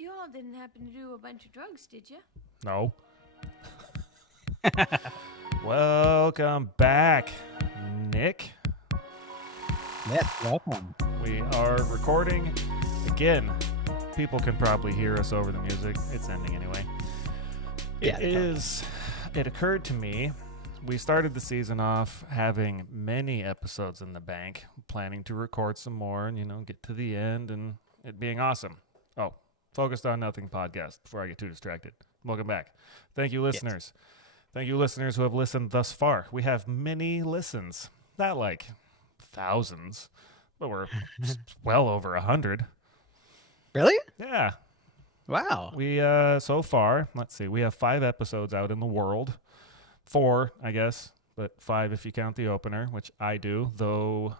You all didn't happen to do a bunch of drugs, did you? No. Welcome back, Nick. Yes, welcome. We are recording again. People can probably hear us over the music. It's ending anyway. It occurred to me, we started the season off having many episodes in the bank, planning to record some more and, get to the end and it being awesome. Oh, Focused on Nothing podcast before I get too distracted. Welcome back. Thank you, listeners. Yes. Thank you, listeners who have listened thus far. We have many listens. Not like thousands, but we're well over 100. Really? Yeah. Wow. We, so far, let's see, we have 5 episodes out in the world. 4, I guess, but 5 if you count the opener, which I do, though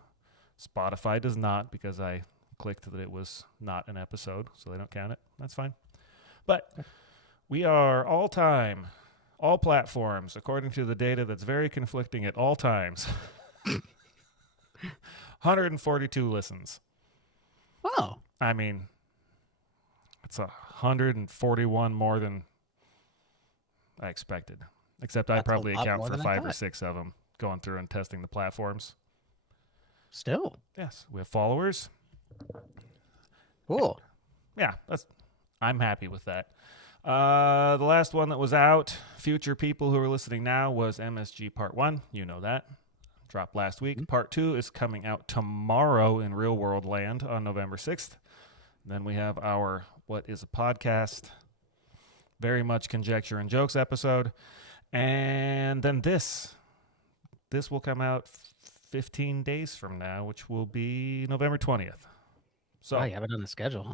Spotify does not because I clicked that it was not an episode, so they don't count it. That's fine. But we are all-time, all platforms, according to the data that's very conflicting at all times. 142 listens. Oh. I mean, it's 141 more than I expected. Except I probably account for 5 or 6 of them going through and testing the platforms. Still. Yes, we have followers. Cool. Yeah, I'm happy with that. The last one that was out, future people who are listening now, was MSG Part 1. You know that. Dropped last week. Mm-hmm. Part 2 is coming out tomorrow in Real World Land on November 6th. Then we have our What is a Podcast? Very much conjecture and jokes episode. And then this will come out 15 days from now, which will be November 20th. So you have it on the schedule,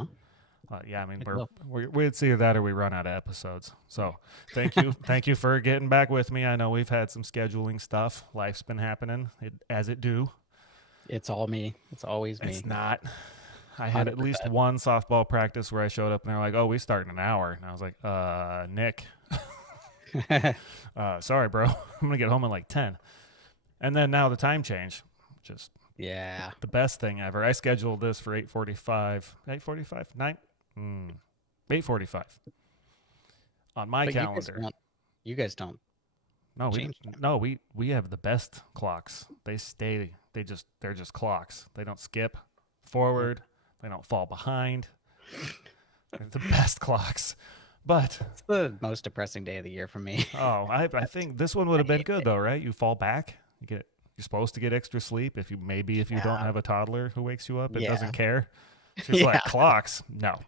huh? Yeah, I mean, we'd see that or we run out of episodes. So thank you for getting back with me. I know we've had some scheduling stuff. Life's been happening as it do. It's all me. It's always me. It's not. I had 100%. At least one softball practice where I showed up and they're like, "Oh, we start in an hour," and I was like, Nick." Sorry, bro. I'm gonna get home at like 10. And then now the time change, just the best thing ever. I scheduled this for 8:45 on my calendar. You guys don't. No, we have the best clocks. They're just clocks. They don't skip forward. They don't fall behind. They're the best clocks. But it's the most depressing day of the year for me. Oh, I think this one would have been good though, right? You fall back. You're supposed to get extra sleep if you don't have a toddler who wakes you up and doesn't care. She's like, clocks? No.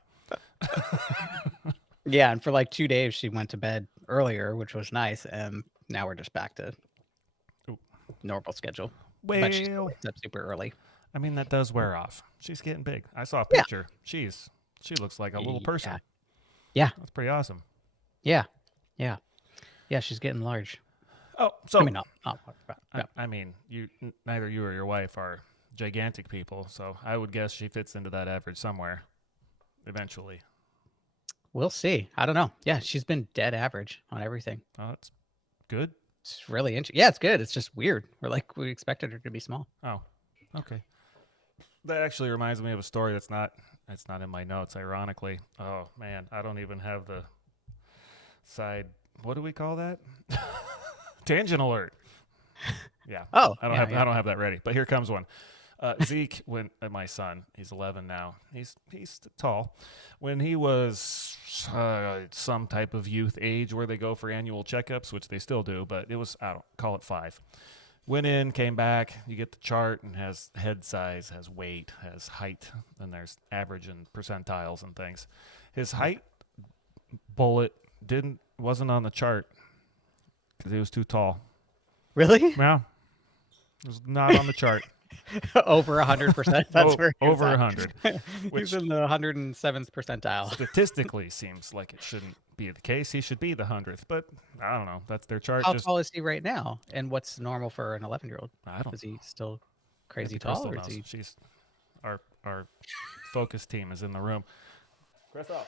Yeah, and for like 2 days she went to bed earlier, which was nice, and now we're just back to normal schedule. Well, but she wakes up super early. I mean, that does wear off. She's getting big. I saw a picture. Yeah. She looks like a little person. Yeah. That's pretty awesome. Yeah. She's getting large. Oh, so I mean, I mean, neither you or your wife are gigantic people, so I would guess she fits into that average somewhere eventually. We'll see. I don't know. Yeah, she's been dead average on everything. Oh, that's good. It's really interesting. Yeah, it's good. It's just weird. We expected her to be small. Oh, okay. That actually reminds me of a story that's not in my notes, ironically. Oh, man, I don't even have the side. What do we call that? Tangent alert. Yeah. Oh, I don't have that ready, but here comes one. Zeke, my son, he's 11 now. He's tall. When he was some type of youth age where they go for annual checkups, which they still do, but it was, I don't call it 5. Went in, came back. You get the chart and has head size, has weight, has height, and there's average and percentiles and things. His height bullet wasn't on the chart because he was too tall. Really? Yeah, it was not on the chart. Over 100%. That's where over 100. He's in the 107th percentile. Statistically, seems like it shouldn't be the case. He should be the 100th, but I don't know. That's their chart. How tall is he right now? And what's normal for an 11-year-old? I don't. Is he still crazy tall? Or is he... She's our focus team is in the room. Crystal.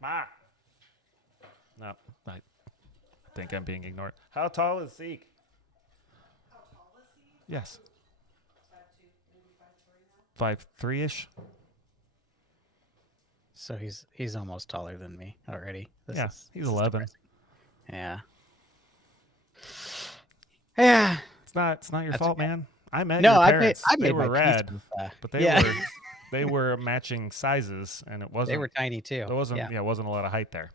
Ma. No, I think I'm being ignored. How tall is Zeke? Yes. 5'2", maybe 5'3" now. 5'3" ish. So he's almost taller than me already. He's This is 11. depressing. Yeah. Yeah. It's not your That's fault, okay. man. I met No, your I parents. made They my were peace rad, with. but they Yeah. they were matching sizes, and it They wasn't were tiny too. there wasn't Yeah. wasn't a lot of height there.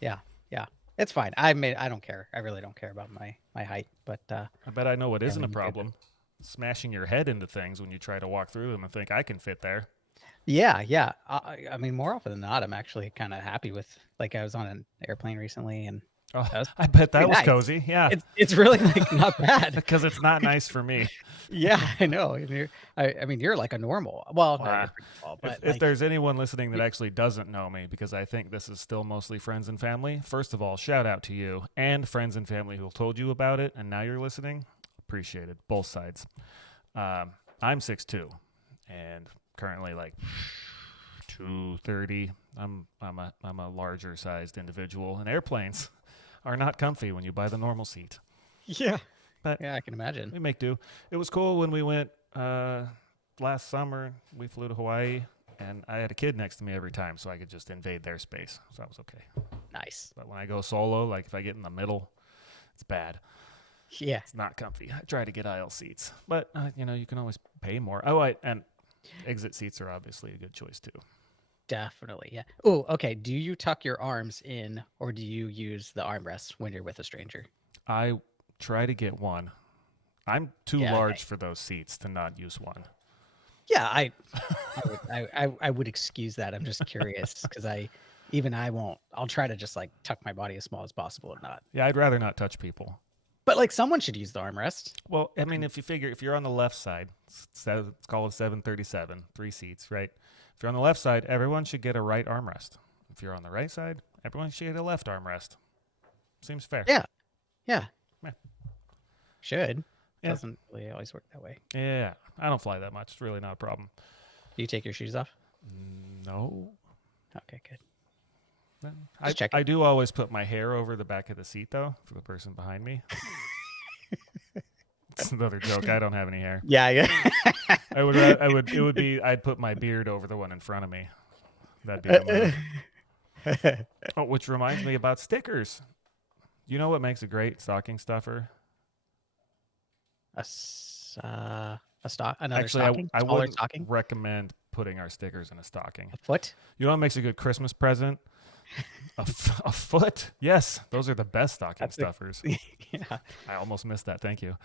Yeah. Yeah. It's fine. I don't care. I really don't care about my height. But I bet I know what yeah, isn't when a you get problem. Smashing your head into things when you try to walk through them and think I can fit there. yeah. I mean, more often than not, I'm actually kind of happy with. Like, I was on an airplane recently, and Oh, that was I bet that pretty was nice. cozy. Yeah, It's really like not bad. because it's not nice for me. Yeah, I know. And I mean, you're like a normal. Well, no, Wow. you're pretty tall, but If like, there's anyone listening that actually doesn't know me, because I think this is still mostly friends and family, first of all, shout out to you and friends and family who told you about it, and now you're listening. Appreciated, both sides. I'm 6'2", and currently like 230. I'm a larger sized individual, and airplanes are not comfy when you buy the normal seat. yeah, But yeah, I can imagine. we make do. It was cool when we went last summer. We flew to Hawaii, and I had a kid next to me every time, so I could just invade their space. So that was okay. Nice. But when I go solo, like if I get in the middle, it's bad. Yeah, It's not comfy. I try to get aisle seats, but you can always pay more. And exit seats are obviously a good choice too. definitely. Yeah. Oh, okay. Do you tuck your arms in, or do you use the armrest when you're with a stranger? I try to get one. I'm too Yeah, large for those seats to not use one. Yeah, I would excuse that. I'm just curious because I won't. I'll try to just like tuck my body as small as possible and not. Yeah, I'd rather not touch people. But like someone should use the armrest. Well, I mean, if you're on the left side, it's called a 737, 3 seats, right? If you're on the left side, everyone should get a right armrest. If you're on the right side, everyone should get a left armrest. Seems fair. Yeah. Yeah. Should. Yeah. Doesn't really always work that way. Yeah, I don't fly that much. It's really not a problem. Do you take your shoes off? No. Okay, good. I, checking. I do always put my hair over the back of the seat, though, for the person behind me. It's another joke. I don't have any hair. Yeah. I'd put my beard over the one in front of me. That'd be the move. Oh, which reminds me about stickers. You know what makes a great stocking stuffer? Another Actually, stocking? I Smaller wouldn't stocking? recommend putting our stickers in a stocking. A foot? You know what makes a good Christmas present? A foot? Yes, those are the best stocking stuffers. Yeah. I almost missed that. Thank you.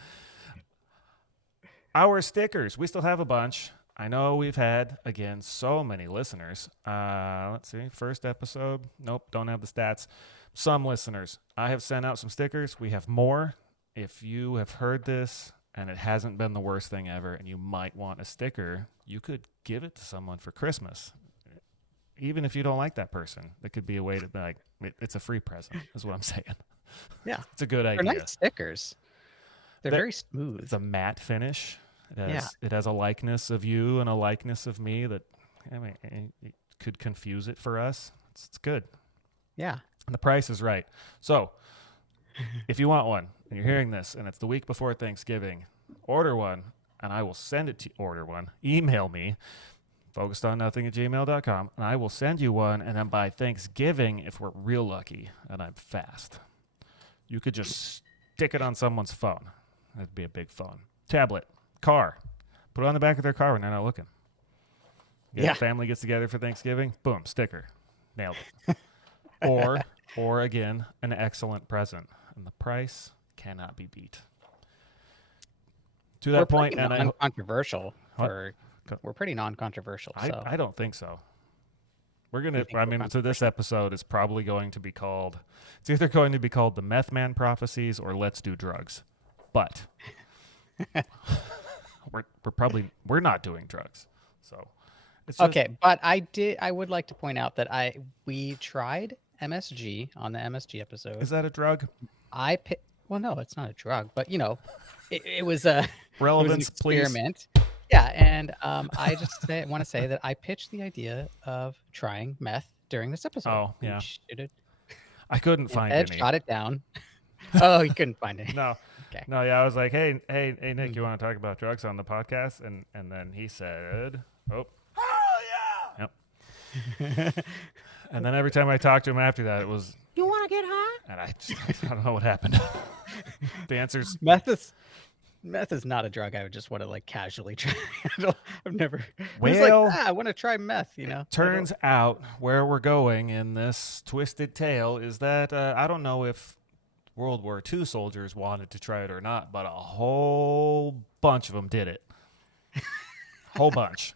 Our stickers. We still have a bunch. I know we've had, again, so many listeners. Let's see. First episode. Nope, don't have the stats. Some listeners. I have sent out some stickers. We have more. If you have heard this and it hasn't been the worst thing ever and you might want a sticker, you could give it to someone for Christmas. Even if you don't like that person, that could be a way to be like, it's a free present, is what I'm saying. Yeah. It's a good idea. They're nice stickers. They're very smooth. It's a matte finish. Yeah. It has a likeness of you and a likeness of me that, I mean, it could confuse it for us. It's good. Yeah. And the price is right. So if you want one and you're hearing this and it's the week before Thanksgiving, order one and I will send it to you. Order one. Email me, focusedonnothing@gmail.com, and I will send you one. And then by Thanksgiving, if we're real lucky and I'm fast, you could just stick it on someone's phone. That'd be a big phone. Tablet, car. Put it on the back of their car when they're not looking. Yeah. Family gets together for Thanksgiving. Boom, sticker. Nailed it. Or again, an excellent present. And the price cannot be beat. To that point, and non-controversial. We're pretty non-controversial. So. I don't think so. We're gonna. I mean, so this episode is probably going to be called. It's either going to be called the Methman prophecies or Let's Do Drugs, but we're not doing drugs. So it's just, okay, but I would like to point out that we tried MSG on the MSG episode. is that a drug? Well, no, it's not a drug, but it was a Relevance, it was an experiment. Please. Yeah, and I just want to say that I pitched the idea of trying meth during this episode. Oh, yeah. It. I couldn't find Ed any. shot it down. Oh, you couldn't find it. No. Okay. No, yeah, I was like, hey, Nick, you want to talk about drugs on the podcast? And then he said, oh yeah. Yep. And then every time I talked to him after that, it was, You want to get high? and I don't know what happened. The answer's Meth is not a drug I would just want to like casually try. I've never. Well, I want to try meth. You know. Turns out where we're going in this twisted tale is that I don't know if World War II soldiers wanted to try it or not, but a whole bunch of them did it. Whole bunch.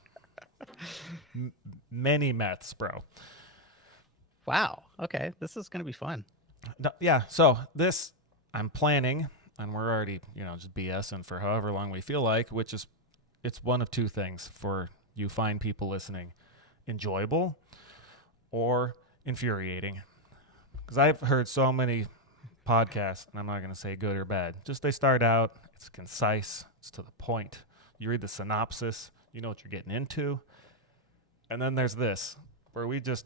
Many meths, bro. Wow. Okay, this is gonna be fun. No, yeah. So this I'm planning, and we're already just BSing for however long we feel like, which is it's one of two things for you fine people listening: enjoyable or infuriating. Because I've heard so many podcasts, and I'm not going to say good or bad. Just they start out, it's concise, it's to the point. You read the synopsis, you know what you're getting into. And then there's this, where we just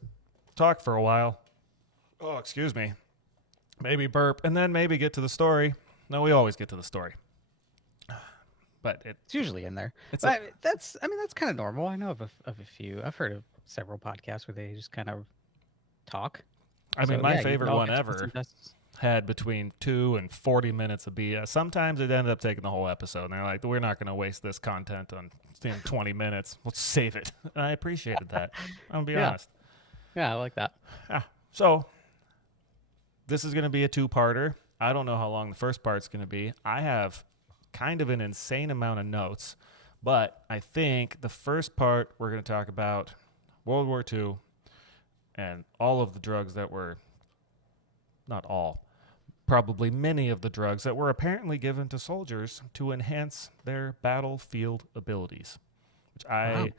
talk for a while. Oh, excuse me. Maybe burp, and then maybe get to the story. No, we always get to the story. But it's usually in there. That's kind of normal. I know of a few. I've heard of several podcasts where they just kind of talk. I mean, my favorite one ever had between 2 and 40 minutes of BS. Sometimes it ended up taking the whole episode, and they're like, we're not going to waste this content on 20 minutes. Let's save it. And I appreciated that. I'm going to be honest. Yeah, I like that. So this is going to be a two-parter. I don't know how long the first part's going to be. I have kind of an insane amount of notes, but I think the first part we're going to talk about World War II and all of the drugs that were, not all, probably many of the drugs that were apparently given to soldiers to enhance their battlefield abilities, which I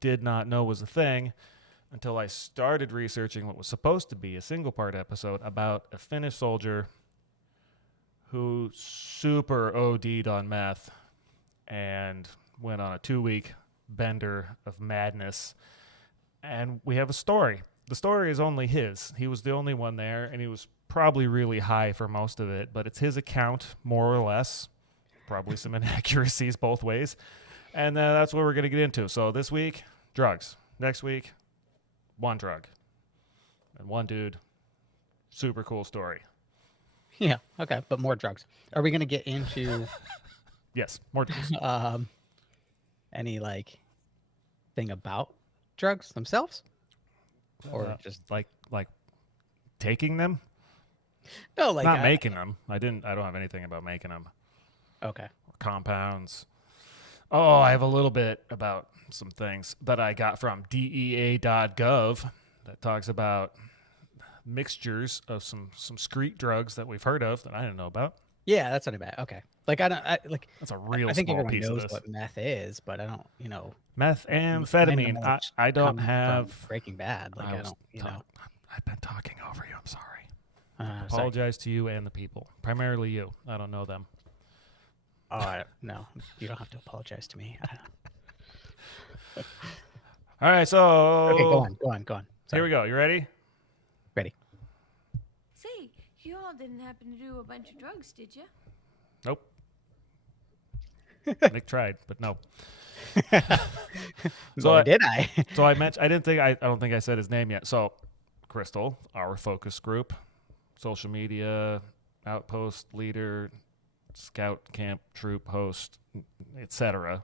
did not know was a thing until I started researching what was supposed to be a single-part episode about a Finnish soldier who super OD'd on meth and went on a 2-week bender of madness. And we have a story. The story is only his. He was the only one there, and he was probably really high for most of it, but it's his account, more or less. Probably some inaccuracies both ways. And that's what we're going to get into. So this week, drugs. Next week, one drug. And one dude. Super cool story. Yeah, okay, but more drugs. Are we going to get into... Yes, more drugs. Any, thing about drugs themselves? Or just like taking them? No, not making them. I don't have anything about making them. Okay. Or compounds. Oh, I have a little bit about some things that I got from DEA.gov that talks about mixtures of some street drugs that we've heard of that I didn't know about. Yeah, that's not bad. Okay. That's a real I think small everyone piece knows of this. what meth is, but I don't, Methamphetamine. I don't have Breaking Bad. I've been talking over you. I'm sorry. I apologize to you and the people. Primarily you. I don't know them. No, you don't have to apologize to me. All right, so okay, go on. Sorry. Here we go. You ready? Ready. Say, you all didn't happen to do a bunch of drugs, did you? Nope. Nick tried, but no. Did I? So I mentioned. I don't think I said his name yet. So, Crystal, our focus group, social media outpost leader, scout camp troop host, etc.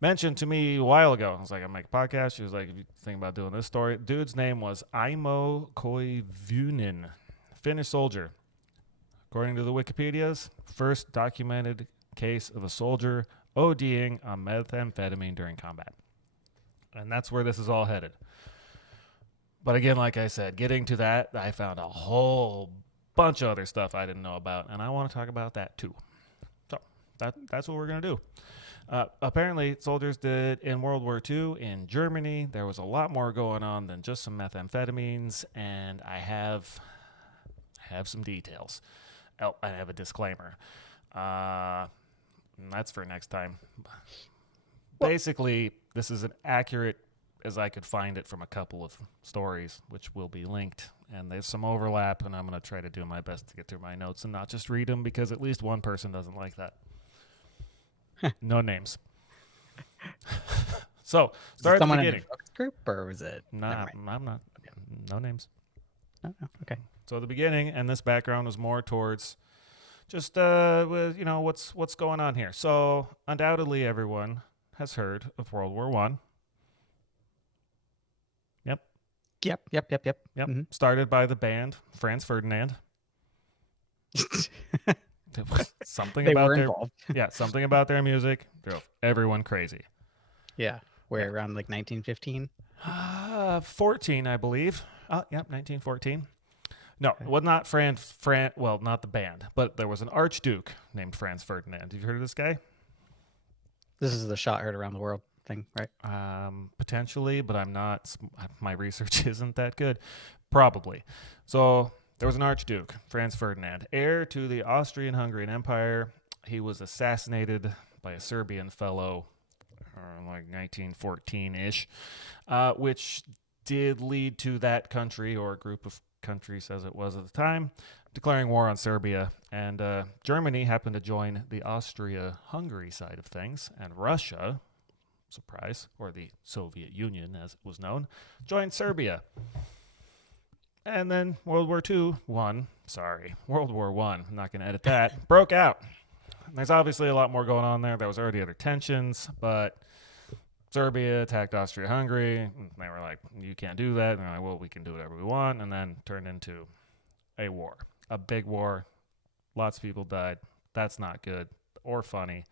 Mentioned to me a while ago. I was like, I make a podcast. She was like, if you think about doing this story, dude's name was Aimo Koivunen, Finnish soldier. According to the Wikipedias, first documented case of a soldier ODing on methamphetamine during combat. And that's where this is all headed. But again, like I said, getting to that, I found a whole bunch of other stuff I didn't know about, and I want to talk about that too. So that's what we're going to do. Apparently, soldiers did in World War II in Germany. There was a lot more going on than just some methamphetamines, and I have some details. Oh, I have a disclaimer. That's for next time. Basically, this is as accurate as I could find it from a couple of stories, which will be linked. And there's some overlap, and I'm going to try to do my best to get through my notes and not just read them, because at least one person doesn't like that. No names. So, Was it start at the someone in beginning. a focus group, or was it? Nah, Never mind. I'm not. No names. Oh, no. Okay. So the beginning, and this background was more towards just what's going on here. So undoubtedly, everyone has heard of World War One. Yep. Yep. Mhm. Started by the band Franz Ferdinand. Something They about were their involved. something about their music drove everyone crazy. Yeah. Where around like 1915. 14, I believe. Oh, yep, 1914. No, Okay. it was not well, not the band, but there was an archduke named Franz Ferdinand. Have you heard of this guy? This is the shot heard around the world thing, right? Potentially, but I'm not. My research isn't that good. Probably. So there was an archduke, Franz Ferdinand, heir to the Austrian-Hungarian Empire. He was assassinated by a Serbian fellow, like 1914-ish, which did lead to that country, or a group of countries as it was at the time, declaring war on Serbia. And Germany happened to join the Austria-Hungary side of things, and Russia, surprise, or the Soviet Union as it was known, joined Serbia. And then World War One, I'm not going to edit that, broke out. There's obviously a lot more going on there. There was already other tensions, but Serbia attacked Austria-Hungary. They were like, you can't do that. And they're like, well, we can do whatever we want. And then turned into a war, a big war. Lots of people died. That's not good or funny.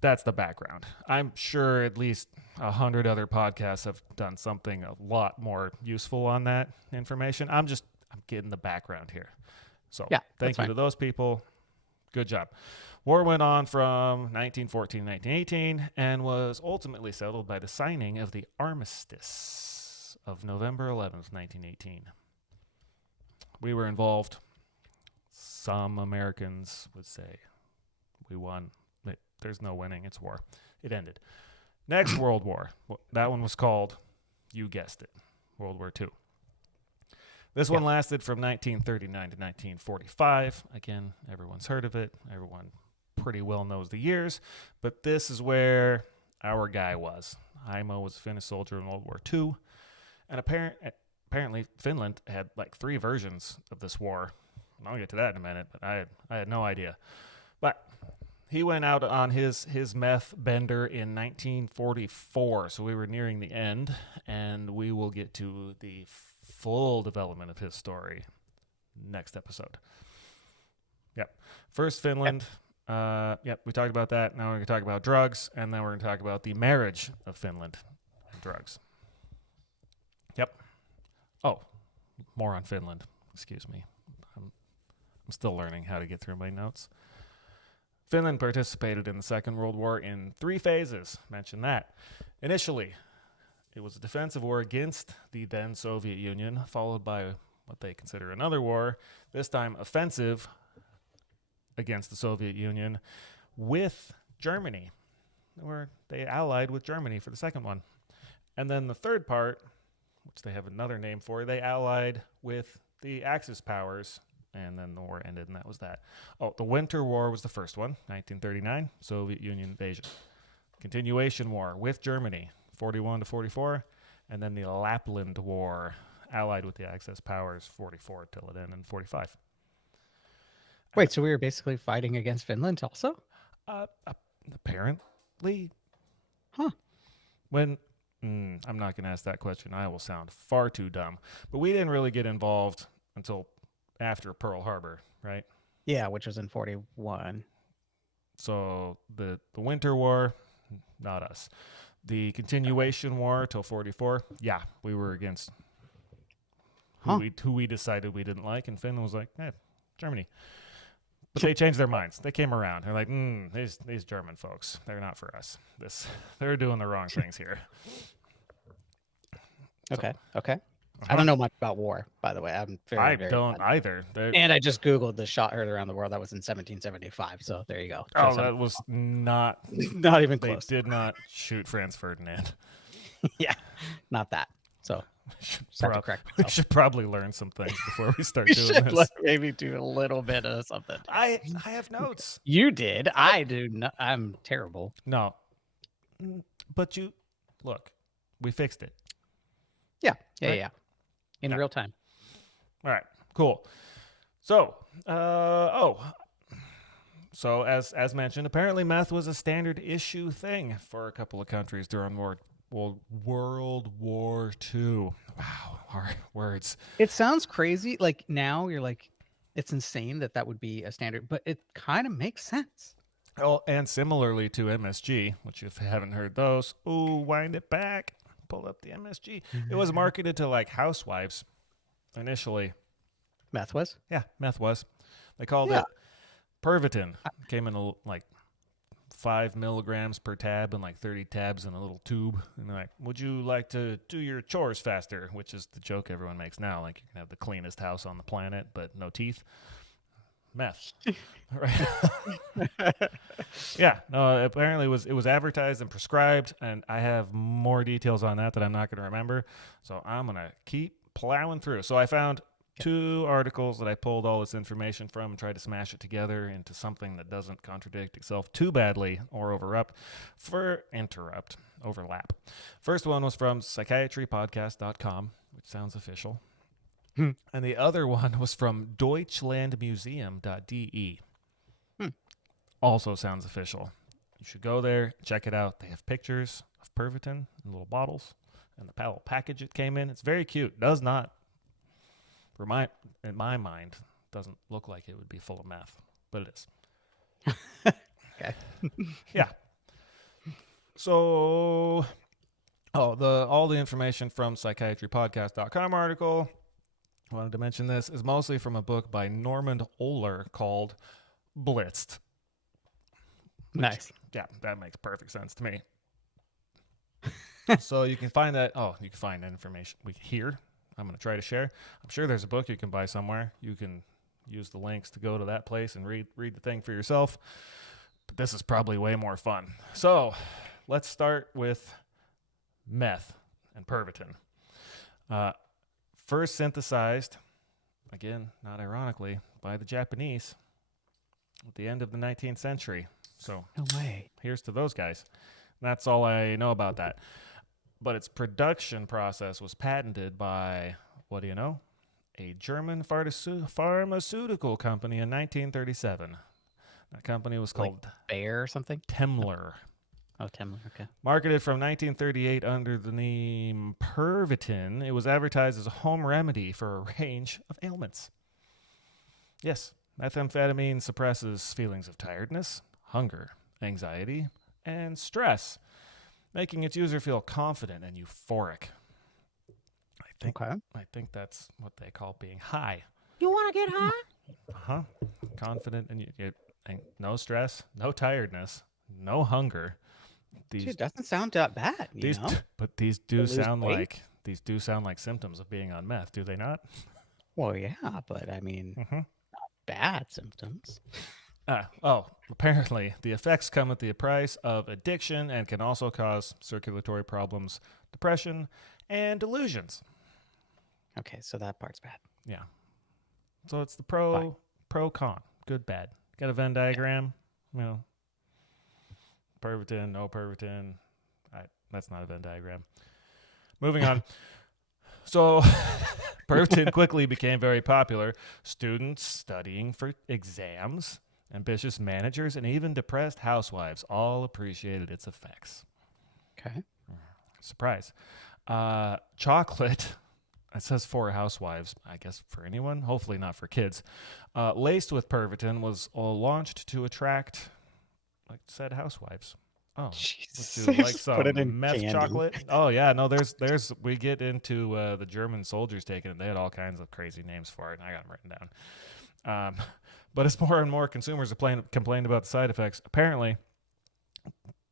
That's the background. I'm sure at least 100 other podcasts have done something a lot more useful on that information. I'm getting the background here. So Yeah, thank you to those people. Good job. War went on from 1914 to 1918 and was ultimately settled by the signing of the Armistice of November 11th, 1918. We were involved. Some Americans would say we won. There's no winning. It's war. It ended. Next World War. That one was called, you guessed it, World War II. This one lasted from 1939 to 1945. Again, everyone's heard of it. Everyone pretty well knows the years. But this is where our guy was. Heimo was a Finnish soldier in World War II. And apparently Finland had like 3 versions of this war. I'll get to that in a minute, but I had no idea. But he went out on his meth bender in 1944, so we were nearing the end, and we will get to the full development of his story next episode. Yep. First, Finland. We talked about that. Now we're going to talk about drugs, and then we're going to talk about the marriage of Finland and drugs. Yep. Oh, more on Finland. Excuse me. I'm still learning how to get through my notes. Finland participated in the Second World War in 3 phases. Mention that. Initially, it was a defensive war against the then Soviet Union, followed by what they consider another war, this time offensive against the Soviet Union with Germany, where they allied with Germany for the second one. And then the third part, which they have another name for, they allied with the Axis powers. And then the war ended, and that was that. Oh, the Winter War was the first one, 1939, Soviet Union invasion. Continuation War with Germany, 41 to 44. And then the Lapland War, allied with the Axis powers, 44 till it ended in 45. Wait, so we were basically fighting against Finland also? Apparently. Huh. I'm not going to ask that question. I will sound far too dumb. But we didn't really get involved until after Pearl Harbor, right? Yeah, which was in 41. So the Winter War, not us. The Continuation War till 44, yeah, we were against who we decided we didn't like, and Finland was like, Germany. But they changed their minds. They came around. They're like, these German folks, they're not for us. They're doing the wrong things here. Okay. I don't know much about war, by the way. I don't either. And I just Googled the shot heard around the world. That was in 1775. So there you go. Oh, that was not even close. They did not shoot Franz Ferdinand. Yeah, not that. So we should probably learn some things before we start doing this. Maybe do a little bit of something. I have notes. You did. I do not. I'm terrible. No, but look, we fixed it. Yeah. Right? Yeah. In Yeah. real time. All right, cool. So, so as mentioned, apparently meth was a standard issue thing for a couple of countries during World War II. Wow, hard words. It sounds crazy. Like now you're like, it's insane that would be a standard, but it kind of makes sense. Oh, and similarly to MSG, which if you haven't heard those, wind it back, pull up the MSG. It was marketed to like housewives initially. Meth was? Yeah, meth was. They called it Pervitin. Came in like 5 milligrams per tab and like 30 tabs in a little tube. And they're like, would you like to do your chores faster? Which is the joke everyone makes now. Like, you can have the cleanest house on the planet, but no teeth. Meth. Right. Yeah. No, apparently it was advertised and prescribed, and I have more details on that I'm not going to remember. So I'm going to keep plowing through. So I found 2 articles that I pulled all this information from and tried to smash it together into something that doesn't contradict itself too badly or overlap. First one was from psychiatrypodcast.com, which sounds official. And the other one was from deutschlandmuseum.de. Also sounds official. You should go there, check it out. They have pictures of Pervitin in little bottles and the package it came in. It's very cute. Does not, in my mind, doesn't look like it would be full of meth, but it is. Okay. Yeah. So, all the information from psychiatrypodcast.com article, I wanted to mention this, is mostly from a book by Normand Ohler called Blitzed. Nice. Yeah, that makes perfect sense to me. So you can find that. You can find that information here. I'm going to try to share. I'm sure there's a book you can buy somewhere. You can use the links to go to that place and read the thing for yourself. But this is probably way more fun. So let's start with meth and Pervitin. First synthesized, again, not ironically, by the Japanese at the end of the 19th century. So no way. Here's to those guys. That's all I know about that. But its production process was patented by, what do you know? A German pharmaceutical company in 1937. That company was called Bayer or something? Temler. Oh, Temler, okay. Marketed from 1938 under the name Pervitin, it was advertised as a home remedy for a range of ailments. Yes, methamphetamine suppresses feelings of tiredness, hunger, anxiety, and stress, making its user feel confident and euphoric. I think that's what they call being high. You want to get high? Uh-huh. Confident and no stress, no tiredness, no hunger. Dude, doesn't sound that bad, but these do sound like symptoms of being on meth, do they not? Well, yeah, but I mean, not bad symptoms. Apparently the effects come at the price of addiction and can also cause circulatory problems, depression, and delusions. Okay, so that part's bad. Yeah. So it's the pro con, good, bad. Got a Venn diagram, Pervitin, no Pervitin. That's not a Venn diagram. Moving on. So Pervitin quickly became very popular. Students studying for exams, ambitious managers, and even depressed housewives all appreciated its effects. Okay. Surprise. Chocolate, it says for housewives, I guess for anyone, hopefully not for kids, laced with Pervitin was launched to attract, like said, housewives. Oh, Jesus. would you like some Put it in meth candy. chocolate? Oh yeah, no, we get into the German soldiers taking it. They had all kinds of crazy names for it, and I got them written down. But as more and more consumers complained about the side effects, apparently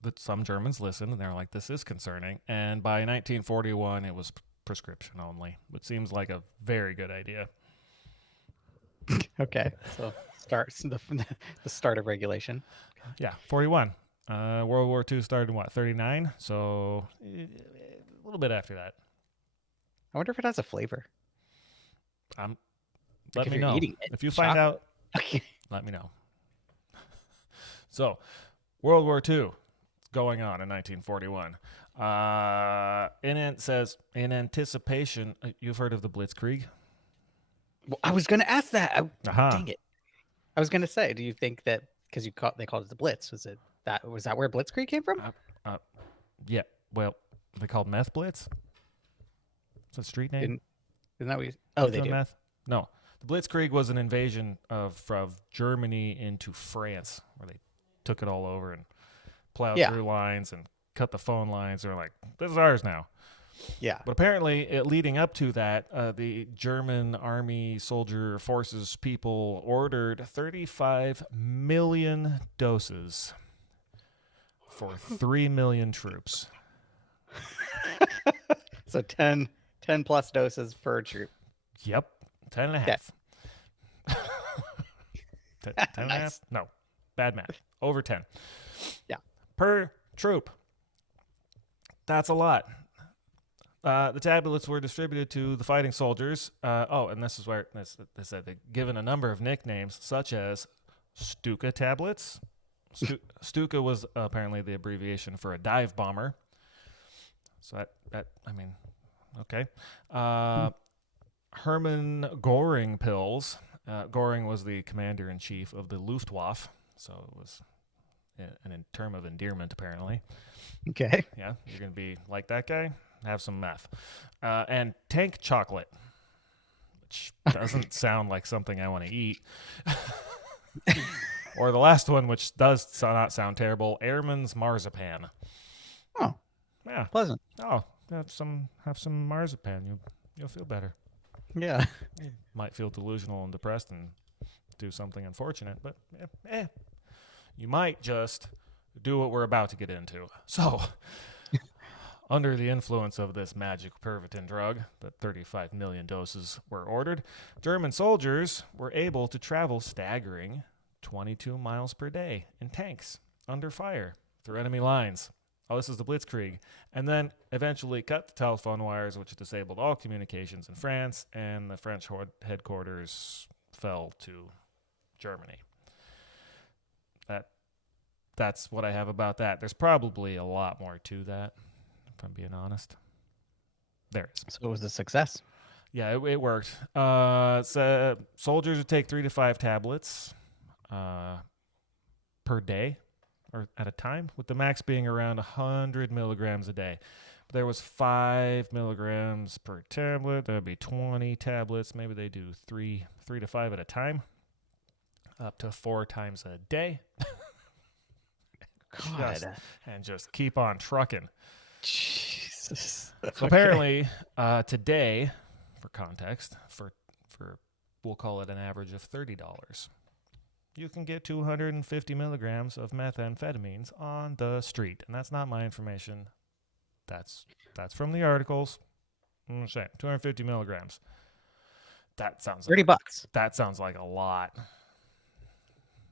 that some Germans listened, and they're like, this is concerning. And by 1941, it was prescription only, which seems like a very good idea. Okay, so the start of regulation. Yeah, 41. World War II started in what, 39? So a little bit after that. I wonder if it has a flavor. Let me know. If you find out, let me know. So, World War II going on in 1941. It says, in anticipation, you've heard of the Blitzkrieg? Well, I was going to ask that. Aha. Dang it. I was going to say, do you think that because they called it the Blitz, was that where Blitzkrieg came from? Yeah. Well, they called Meth Blitz. Is that a street name? Isn't that what oh, they do. Meth? No. The Blitzkrieg was an invasion of Germany into France, where they took it all over and plowed through lines and cut the phone lines. They're like, this is ours now. Yeah. But apparently, leading up to that, the German army, soldier, forces people ordered 35 million doses for 3 million troops. So 10 plus doses per troop. Yep. 10 and a half. 10 and a half? No. Bad math. Over 10. Yeah. Per troop. That's a lot. The tablets were distributed to the fighting soldiers. And this is where they said they're given a number of nicknames, such as Stuka tablets. Stuka was apparently the abbreviation for a dive bomber. So okay. Hermann Göring pills. Göring was the commander-in-chief of the Luftwaffe, so it was an term of endearment, apparently. Okay. Yeah, you're going to be like that guy? Have some meth. And tank chocolate, which doesn't sound like something I want to eat. Or the last one, which does not sound terrible, Airman's marzipan. Oh, yeah, pleasant. Oh, have some marzipan. You'll feel better. Yeah, you might feel delusional and depressed and do something unfortunate, but you might just do what we're about to get into. So, under the influence of this magic Pervitin drug, that 35 million doses were ordered, German soldiers were able to travel staggering 22 miles per day in tanks under fire through enemy lines. Oh, this is the Blitzkrieg. And then eventually cut the telephone wires, which disabled all communications in France, and the French headquarters fell to Germany. That's what I have about that. There's probably a lot more to that, if I'm being honest. There is. So it was a success. Yeah, it worked. Soldiers would take 3 to 5 tablets per day or at a time, with the max being around 100 milligrams a day. But there was 5 milligrams per tablet. There would be 20 tablets. Maybe they do 3 to 5 at a time, up to 4 times a day. God. Just keep on trucking. Jesus. So apparently, today, for context, for we'll call it an average of $30, you can get 250 milligrams of methamphetamines on the street. And that's not my information. That's from the articles. I'm saying 250 milligrams. That sounds like $30. That sounds like a lot.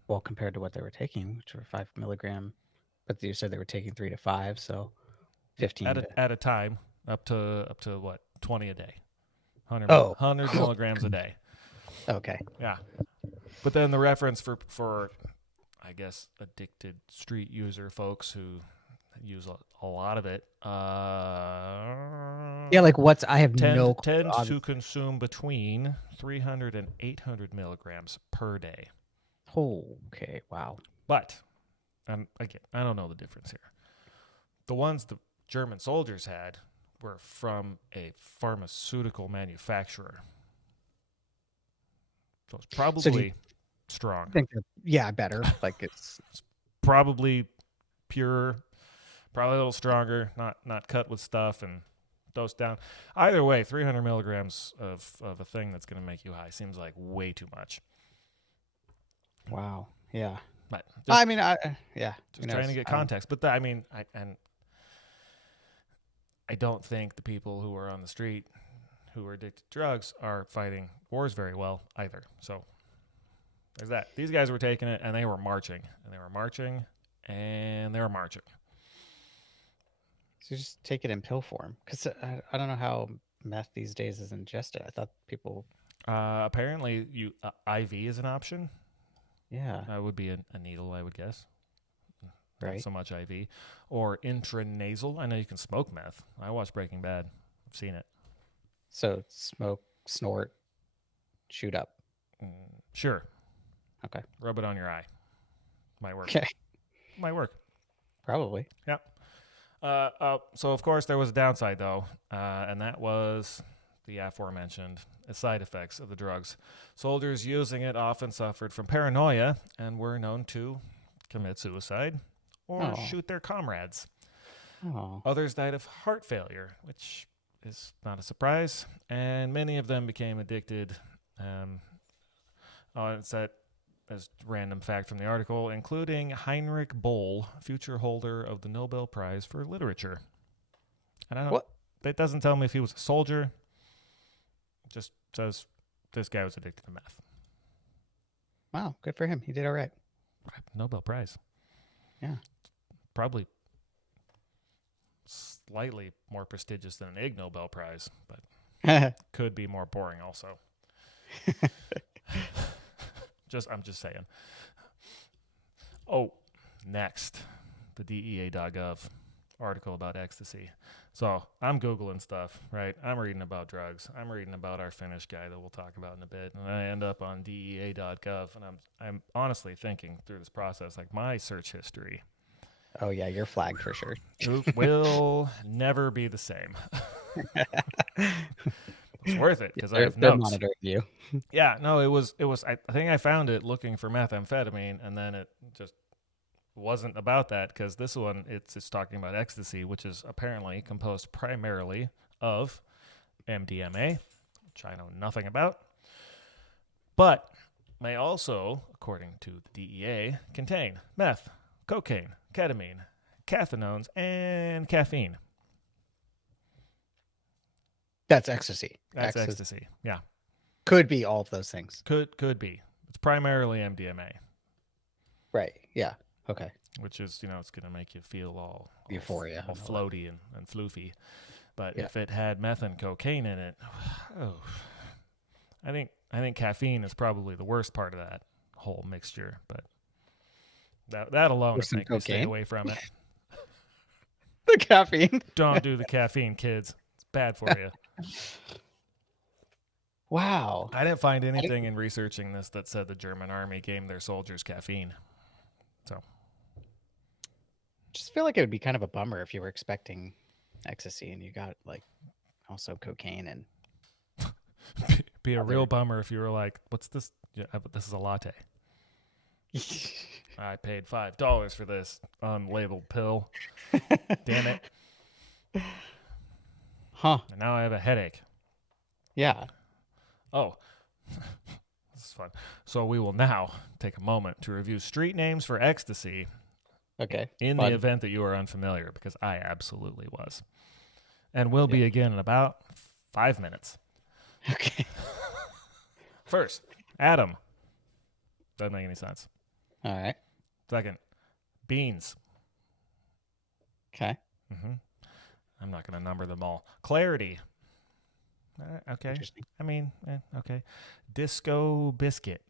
Well, compared to what they were taking, which were 5 milligram, but you said they were taking 3 to 5, so 15 at a time, up to what, 20 a day, 100 milligrams a day. Okay. Yeah, but then the reference for I guess addicted street user folks who use a lot of it. Yeah, like I have tend to consume between 300 and 800 milligrams per day. Okay, wow. But, again, I don't know the difference here. The ones the German soldiers had were from a pharmaceutical manufacturer. So it's probably strong. Better. Like it's probably pure, probably a little stronger, not cut with stuff and dosed down. Either way, 300 milligrams of a thing that's going to make you high seems like way too much. Wow. Yeah. But just trying to get context. But I don't think the people who are on the street who are addicted to drugs are fighting wars very well either. So there's that. These guys were taking it and they were marching and they were marching and they were marching. So just take it in pill form, because I don't know how meth these days is ingested. I thought people apparently IV is an option. Yeah. That would be a needle, I would guess. not Right. so much IV, or intranasal. I know you can smoke meth. I watched Breaking Bad. I've seen it. So smoke, snort, shoot up. Sure. Okay. Rub it on your eye. Might work. Okay. Might work. Probably. Yeah. So, of course, there was a downside, though, and that was the aforementioned side effects of the drugs. Soldiers using it often suffered from paranoia and were known to commit suicide or shoot their comrades. Oh. Others died of heart failure, which is not a surprise, and many of them became addicted. It's that as random fact from the article, including Heinrich Boll, future holder of the Nobel Prize for Literature. And I don't. What? That doesn't tell me if he was a soldier. It just says this guy was addicted to meth. Wow. Good for him. He did all right. Nobel Prize. Yeah. Probably slightly more prestigious than an Ig Nobel Prize, but could be more boring also. I'm just saying. Oh, next, the DEA.gov article about ecstasy. So I'm Googling stuff, right? I'm reading about drugs. I'm reading about our Finnish guy that we'll talk about in a bit. And I end up on DEA.gov, and I'm honestly thinking through this process, like my search history. Oh, yeah. You're flagged for sure. It will never be the same. It's worth it because I have They're notes. monitoring you. Yeah, no, it was. I think I found it looking for methamphetamine, and then it just wasn't about that because this one it's talking about ecstasy, which is apparently composed primarily of MDMA, which I know nothing about, but may also, according to the DEA, contain meth, cocaine, ketamine, cathinones, and caffeine. That's ecstasy. That's ecstasy. Yeah. Could be all of those things. Could be. It's primarily MDMA. Right. Yeah. Okay. Which is, it's going to make you feel all Euphoria. all floaty and floofy. But if it had meth and cocaine in it, I think caffeine is probably the worst part of that whole mixture. But that alone would make me stay away from it. The caffeine. Don't do the caffeine, kids. It's bad for you. Wow. I didn't find anything in researching this that said the German army gave their soldiers caffeine. So, just feel like it would be kind of a bummer if you were expecting ecstasy and you got like also cocaine and. Be a real bummer if you were like, "What's this? Yeah, this is a latte." I paid $5 for this unlabeled pill. Damn it! Huh? And now I have a headache. Yeah. Oh, this is fun. So we will now take a moment to review street names for ecstasy. Okay. In the event that you are unfamiliar, because I absolutely was, and will be again in about 5 minutes. Okay. First, Adam. Doesn't make any sense. All right. Second, beans. Okay. I'm not going to number them all. Clarity. Okay. I mean, okay. Disco biscuit.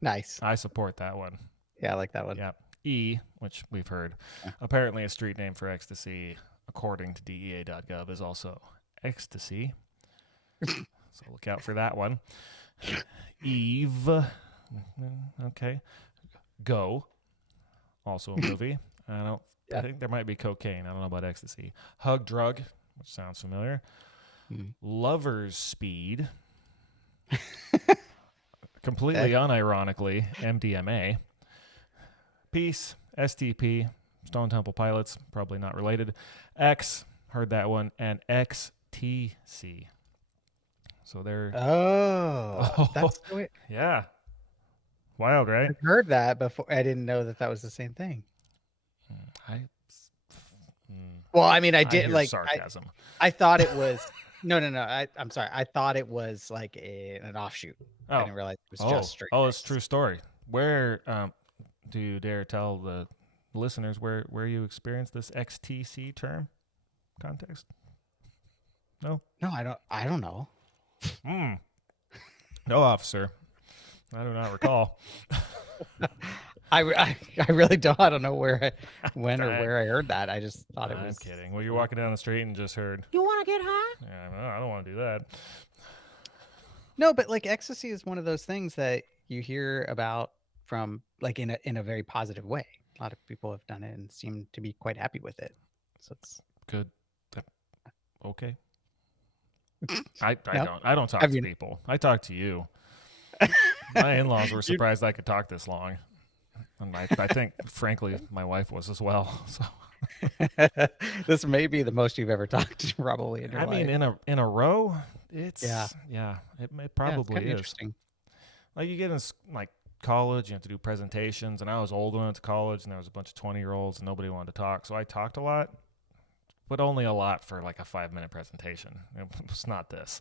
Nice. I support that one. Yeah, I like that one. Yeah. E, which we've heard, apparently a street name for ecstasy, according to DEA.gov, is also ecstasy. So look out for that one. Eve. Okay. Go. Also a movie. I think there might be cocaine. I don't know about ecstasy. Hug drug, which sounds familiar. Lover's speed. Completely unironically, MDMA. Peace, STP, Stone Temple Pilots, probably not related. X, heard that one, and XTC. So they're... Oh, that's the way... Yeah. Wild, right? I've heard that before. I didn't know that was the same thing. Well, I mean, I did like sarcasm. I thought it was... No. I'm sorry. I thought it was like an offshoot. I didn't realize it was just straight. Oh, it's a true story. Where do you dare tell the listeners where you experienced this XTC term context? No, I don't know. No, officer. I do not recall. I really don't. I don't know when or I- where I heard that. I just thought it I'm was. kidding. Well, you're walking down the street and just heard. You want to get high? Yeah, no, I don't want to do that. No, but like ecstasy is one of those things that you hear about from like in a very positive way. A lot of people have done it and seem to be quite happy with it. So it's Good. Okay. I No? don't talk Have to you- people. I talk to you. My in-laws were surprised I could talk this long. And I think, frankly, my wife was as well. So this may be the most you've ever talked to probably in your I life. mean, in a row, it's Yeah. it Yeah, it's probably kinda is. interesting. Like you get in like college, you have to do presentations, and I was old when I went to college, and there was a bunch of 20-year-olds, and nobody wanted to talk, so I talked a lot, but only a lot for like a 5-minute presentation. It was not this.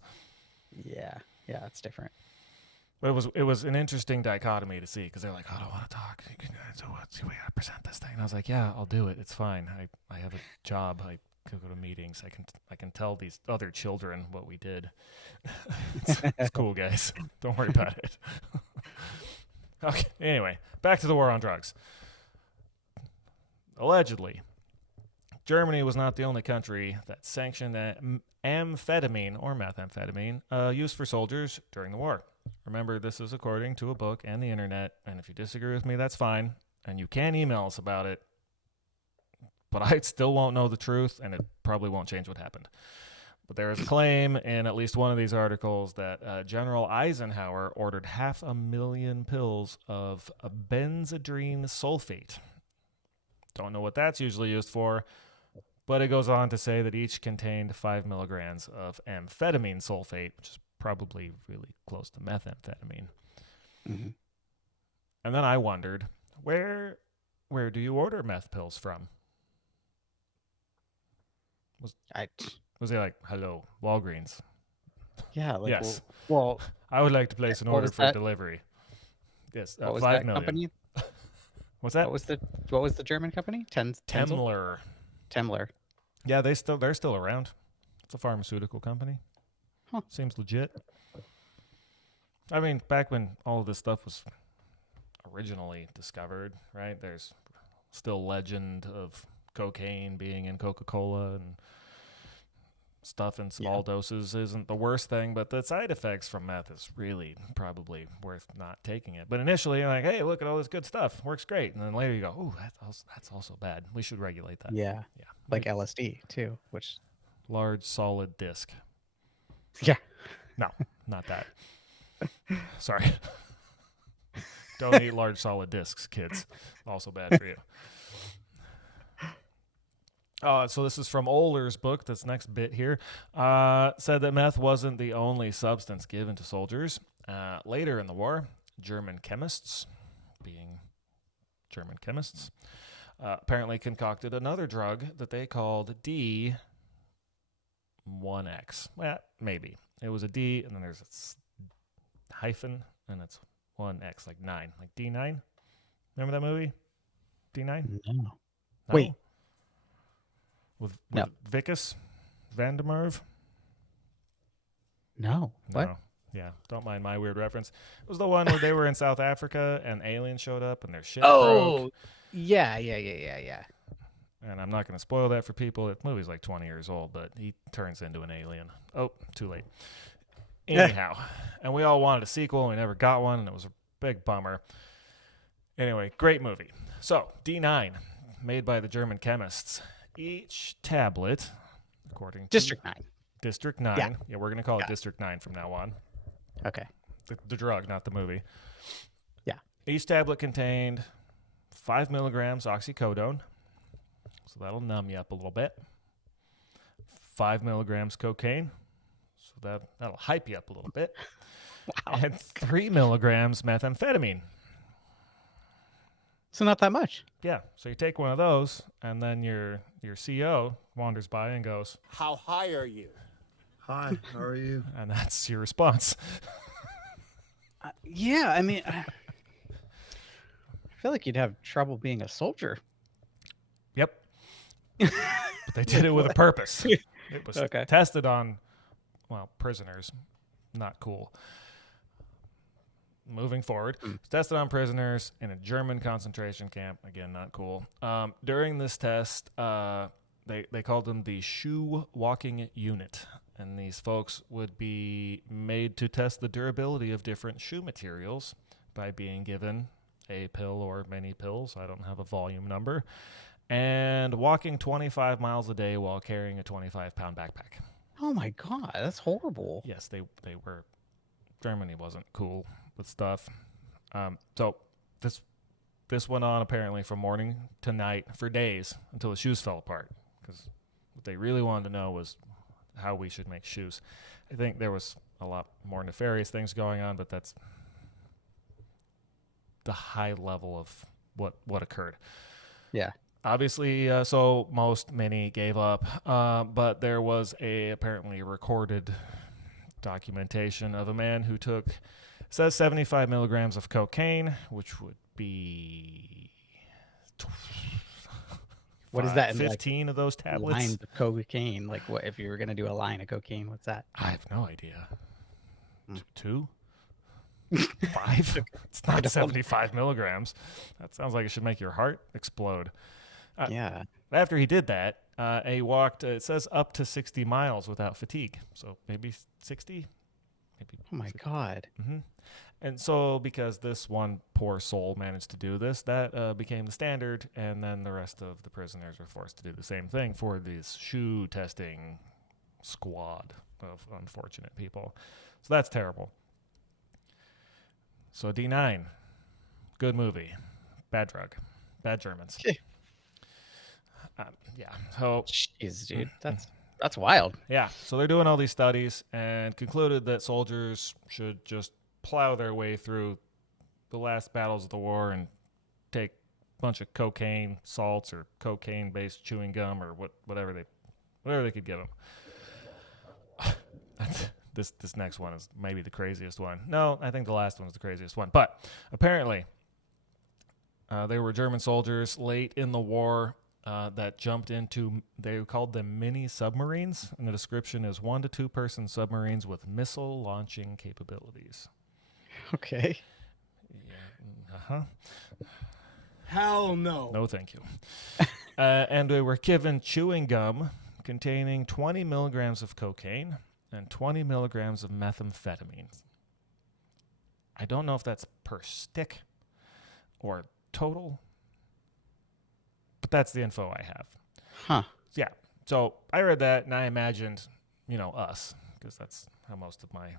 Yeah, it's different. But it was an interesting dichotomy to see because they're like, "Oh, I don't want to talk. So we gotta present this thing." And I was like, "Yeah, I'll do it. It's fine. I have a job. I can go to meetings. I can tell these other children what we did. It's cool, guys. Don't worry about it." Okay. Anyway, back to the war on drugs. Allegedly, Germany was not the only country that sanctioned amphetamine or methamphetamine used for soldiers during the war. Remember, this is according to a book and the internet, and if you disagree with me, that's fine, and you can email us about it, but I still won't know the truth, and it probably won't change what happened. But there is a claim in at least one of these articles that General Eisenhower ordered 500,000 pills of benzedrine sulfate. Don't know what that's usually used for, but it goes on to say that each contained 5 milligrams of amphetamine sulfate, which is probably really close to methamphetamine. Mm-hmm. And then I wondered, where do you order meth pills from? Was he like, "Hello, Walgreens. Yeah, like Yes. well, I would like to place an What order was for that? delivery." Yes, what was 5 that million. company? What's that? What was the German company? Temmler. Temmler. Yeah, they're still around. It's a pharmaceutical company. Huh. Seems legit. I mean, back when all of this stuff was originally discovered, right? There's still legend of cocaine being in Coca-Cola, and stuff in small doses isn't the worst thing, but the side effects from meth is really probably worth not taking it. But initially, you're like, "Hey, look at all this good stuff. Works great." And then later you go, "Ooh, that's also bad. We should regulate that." Yeah, Yeah. like LSD too, which Large solid disc. yeah. No, not that. Sorry. Don't eat large solid discs, kids. Also bad for you. So this is from Ohler's book, this next bit here. Said that meth wasn't the only substance given to soldiers. Later in the war, German chemists, apparently concocted another drug that they called D1X. Well, maybe. It was a D, and then there's a hyphen, and it's 1X, like 9. Like D9? Remember that movie? D9? No. No? Wait. With No. Vickis Vandermerve? No. What? No. Yeah, don't mind my weird reference. It was the one where they were in South Africa and aliens showed up and their shit broke. Yeah. And I'm not going to spoil that for people. The movie's like 20 years old, but he turns into an alien. Oh, too late. Anyhow, and we all wanted a sequel, and we never got one, and it was a big bummer. Anyway, great movie. So, D9, made by the German chemists. Each tablet, according to District 9. District 9. Yeah. Yeah, we're going to call it Yeah. District 9 from now on. Okay. The drug, not the movie. Yeah. Each tablet contained 5 milligrams oxycodone. So that'll numb you up a little bit. 5 milligrams cocaine. So that'll hype you up a little bit. Wow. And 3 milligrams methamphetamine. So not that much. Yeah. So you take one of those, and then your CO wanders by and goes, "How high are you?" Hi, how are you? and that's your response. Yeah, I mean, I feel like you'd have trouble being a soldier. Yep. But they did it with a purpose. It was Okay. tested on, well, prisoners. Not cool. moving forward. It's tested on prisoners in a German concentration camp. Again, not cool. During this test, they called them the shoe walking unit. And these folks would be made to test the durability of different shoe materials by being given a pill or many pills. I don't have a volume number. And walking 25 miles a day while carrying a 25-pound backpack. Oh my God, that's horrible. Yes, they were. Germany wasn't cool with stuff. So this went on apparently from morning to night for days until the shoes fell apart. Because what they really wanted to know was how we should make shoes. I think there was a lot more nefarious things going on, but that's the high level of what occurred. Yeah. Obviously, many gave up, but there was a apparently recorded documentation of a man who took, says 75 milligrams of cocaine, which would be What is that in 15 of those tablets. lines of cocaine? Like, what if you were gonna do a line of cocaine? What's that? I have no idea. 2? 5? It's not 75 milligrams. That sounds like it should make your heart explode. Yeah. After he did that, he walked, it says up to 60 miles without fatigue. So maybe 60? Maybe. Oh my God. Mm-hmm. And so because this one poor soul managed to do this, that became the standard. And then the rest of the prisoners were forced to do the same thing for this shoe testing squad of unfortunate people. So that's terrible. So D9, good movie, bad drug, bad Germans. Yeah. So, jeez, dude, that's wild. Yeah. So they're doing all these studies and concluded that soldiers should just plow their way through the last battles of the war and take a bunch of cocaine salts or cocaine-based chewing gum or whatever they could give them. This next one is maybe the craziest one. No, I think the last one is the craziest one. But apparently, there were German soldiers late in the war that jumped into, they called them mini submarines, and the description is 1 to 2 person submarines with missile launching capabilities. Okay. Yeah. Uh-huh. Hell no. No, thank you. And they were given chewing gum containing 20 milligrams of cocaine and 20 milligrams of methamphetamine. I don't know if that's per stick or total, but that's the info I have. Huh. Yeah. So I read that and I imagined, us, because that's how most of my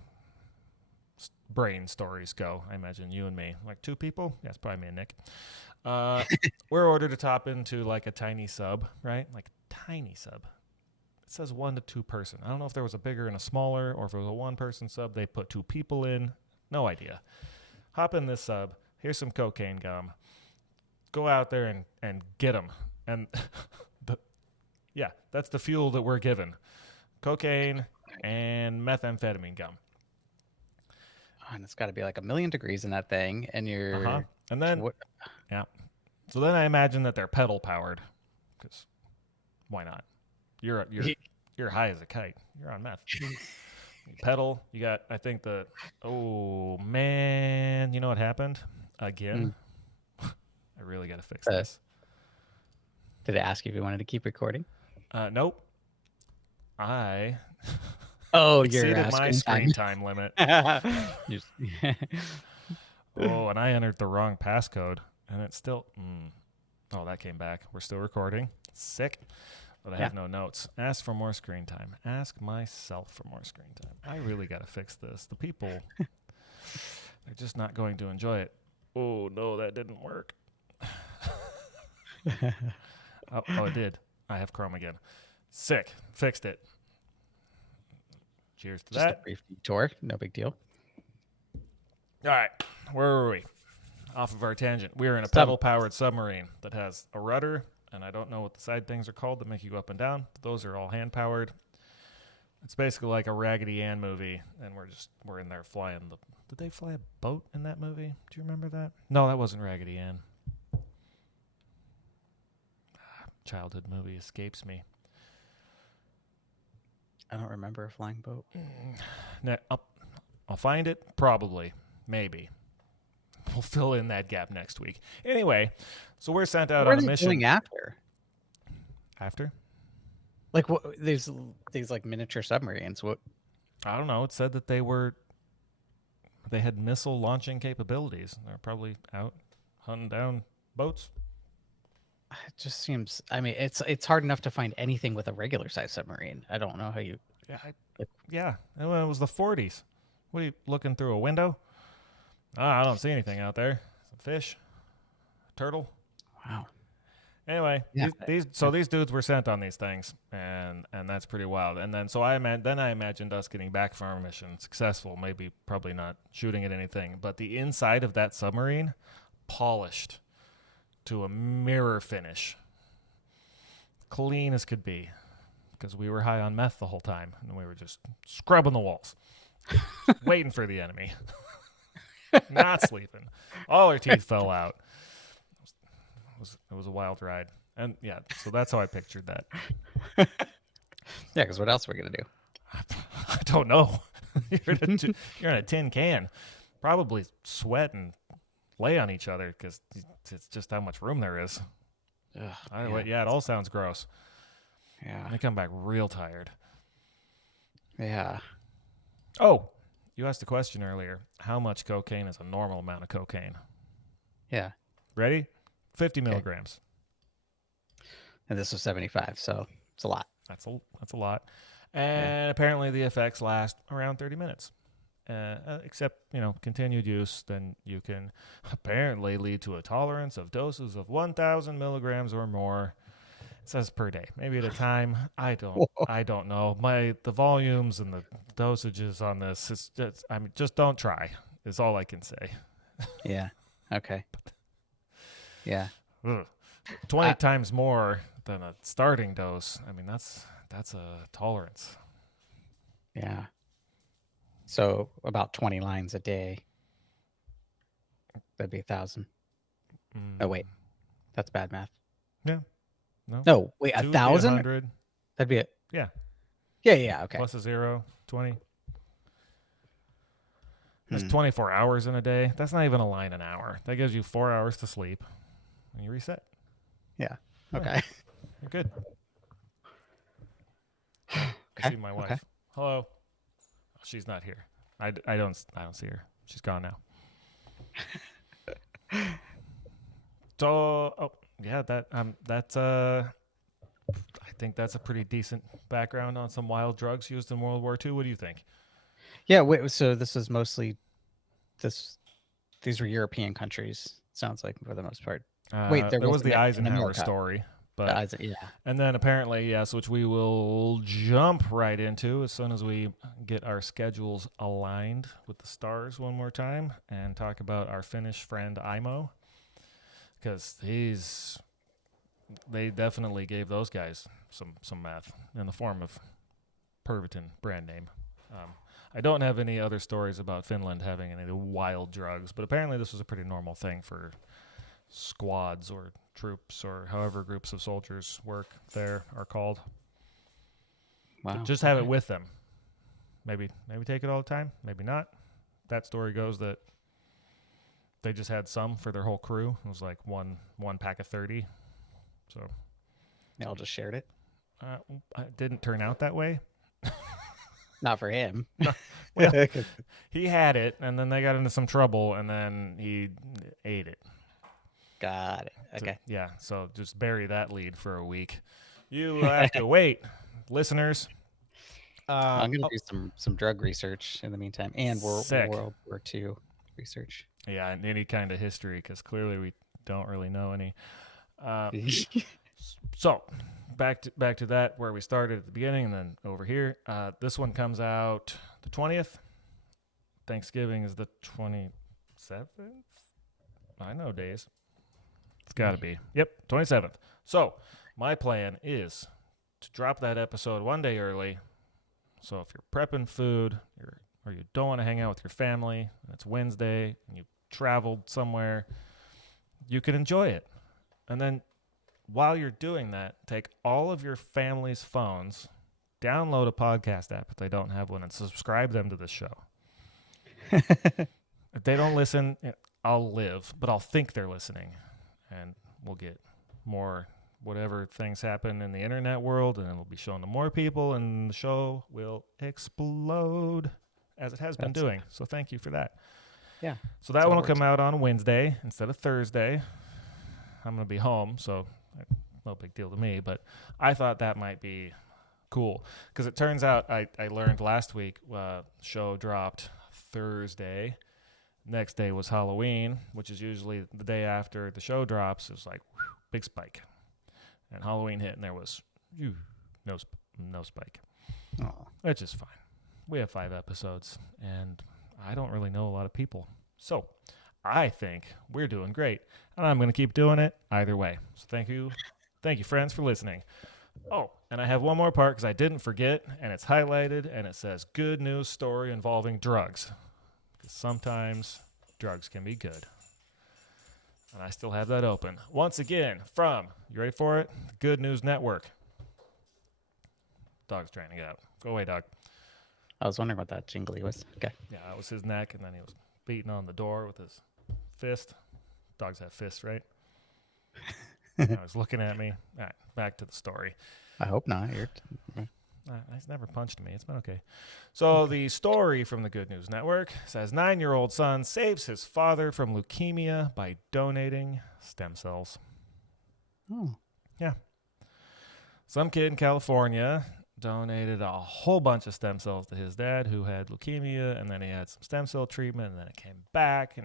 brain stories go. I imagine you and me, like 2 people. Yeah, it's probably me and Nick. We're ordered to top into like a tiny sub, right? Like tiny sub. It says 1 to 2 person. I don't know if there was a bigger and a smaller, or if it was a 1-person sub. They put 2 people in. No idea. Hop in this sub. Here's some cocaine gum. Go out there and get them. And that's the fuel that we're given. Cocaine and methamphetamine gum. Oh, and it's got to be like 1,000,000 degrees in that thing, and you're. Uh-huh. And then, yeah. So then I imagine that they're pedal powered, because why not? You're high as a kite. You're on meth. You pedal. You got, I think oh man, you know what happened again? I really got to fix this. Did it ask you if you wanted to keep recording? Nope. I exceeded my screen time limit. Oh, and I entered the wrong passcode, and it's still. Oh, that came back. We're still recording. Sick. But I have no notes. Ask for more screen time. Ask myself for more screen time. I really got to fix this. The people, they're just not going to enjoy it. Oh, no, that didn't work. Oh, it did. I have Chrome again. Sick. Fixed it. Cheers to Just that. a brief detour. No big deal. All right. Where were we? Off of our tangent. We're in a pedal-powered submarine that has a rudder, and I don't know what the side things are called that make you go up and down. Those are all hand-powered. It's basically like a Raggedy Ann movie, and we're in there flying the. Did they fly a boat in that movie? Do you remember that? No, that wasn't Raggedy Ann. Childhood movie escapes me. I don't remember a flying boat. I'll find it. Probably. Maybe. we'll fill in that gap next week. Anyway, so we're sent out What on are a they mission. doing after? After? Like, what? There's these like miniature submarines. What? I don't know. It said that they had missile launching capabilities. They're probably out hunting down boats. It just seems. I mean, it's hard enough to find anything with a regular size submarine. I don't know how you. Yeah, it was the 40s. What are you looking through a window? I don't see anything out there. Some fish, a turtle. Wow. Anyway, Yeah. these dudes were sent on these things, and that's pretty wild. And then I imagined us getting back from our mission successful, probably not shooting at anything, but the inside of that submarine polished to a mirror finish, clean as could be, because we were high on meth the whole time, and we were just scrubbing the walls, waiting for the enemy, not sleeping. All our teeth fell out. It was a wild ride. And yeah, so that's how I pictured that. Yeah, because what else are we gonna do? I don't know. You're in a tin can. Probably sweat and lay on each other because it's just how much room there is. Yeah, it all sounds gross. Yeah. I come back real tired. Yeah. Oh, you asked a question earlier. How much cocaine is a normal amount of cocaine? Yeah. Ready? 50 milligrams. And this was 75, so it's a lot. That's a lot. And apparently the effects last around 30 minutes. Except, continued use, then you can apparently lead to a tolerance of doses of 1,000 milligrams or more. It says per day, maybe at a time. I don't know. The volumes and the dosages on this, just don't try is all I can say. Yeah. Okay. Yeah. Ugh. 20 times more than a starting dose. I mean, that's a tolerance. Yeah. So about 20 lines a day. That'd be 1,000. Oh wait, that's bad math. Yeah. No. No, wait, 1,000? 100. That'd be it. Yeah. Yeah. Okay. Plus a 0, 20. There's 24 hours in a day. That's not even a line an hour. That gives you 4 hours to sleep. And you reset. Yeah. Okay. You're good. I see my wife. Okay. Hello. She's not here. I don't see her. She's gone now. So, that's I think that's a pretty decent background on some wild drugs used in World War II. What do you think? Yeah. Wait. So this is mostly these were European countries. Sounds like for the most part. Wait, there was the in Eisenhower America. story, but Yeah. and then apparently, yes, which we will jump right into as soon as we get our schedules aligned with the stars one more time and talk about our Finnish friend Imo, because they definitely gave those guys some meth in the form of Pervitin brand name. I don't have any other stories about Finland having any wild drugs, but apparently this was a pretty normal thing for squads or troops or however groups of soldiers work there are called. Wow. Just have it with them. Maybe take it all the time. Maybe not. That story goes that they just had some for their whole crew. It was like one pack of 30. So They all just shared it. it didn't turn out that way. Not for him. Well, he had it, and then they got into some trouble, and then he ate it. Got it. Okay. So just bury that lead for a week. You have to wait, listeners. I'm gonna do some drug research in the meantime, and World War II research. Yeah, and any kind of history, because clearly we don't really know any. So back to that where we started at the beginning, and then over here. This one comes out the 20th. Thanksgiving is the 27th. I know days. It's got to be. Yep, 27th. So my plan is to drop that episode one day early. So if you're prepping food or you don't want to hang out with your family, and it's Wednesday, and you traveled somewhere, you can enjoy it. And then while you're doing that, take all of your family's phones, download a podcast app if they don't have one, and subscribe them to the show. If they don't listen, I'll live, but I'll think they're listening, and we'll get more whatever things happen in the internet world, and it'll be shown to more people, and the show will explode as it has been doing. So thank you for that. Yeah. So that one will come out on Wednesday instead of Thursday. I'm going to be home, so no big deal to me, but I thought that might be cool because it turns out I learned last week show dropped Thursday. Next day was Halloween, which is usually the day after the show drops. It was like big spike, and Halloween hit, and there was no spike, which is fine. We have 5 episodes, and I don't really know a lot of people, so I think we're doing great, and I'm going to keep doing it either way. So thank you, friends, for listening. Oh, and I have one more part because I didn't forget, and it's highlighted, and it says good news story involving drugs. Because sometimes drugs can be good. And I still have that open. Once again, from, you ready for it? The Good News Network. Dog's trying to get out. Go away, dog. I was wondering what that jingly was. Okay. Yeah, that was his neck, and then he was beating on the door with his fist. Dogs have fists, right? I was looking at me. All right, back to the story. I hope not. He's never punched me. It's been okay. So the story from the Good News Network says 9-year-old son saves his father from leukemia by donating stem cells. Oh. Yeah. Some kid in California donated a whole bunch of stem cells to his dad who had leukemia, and then he had some stem cell treatment, and then it came back.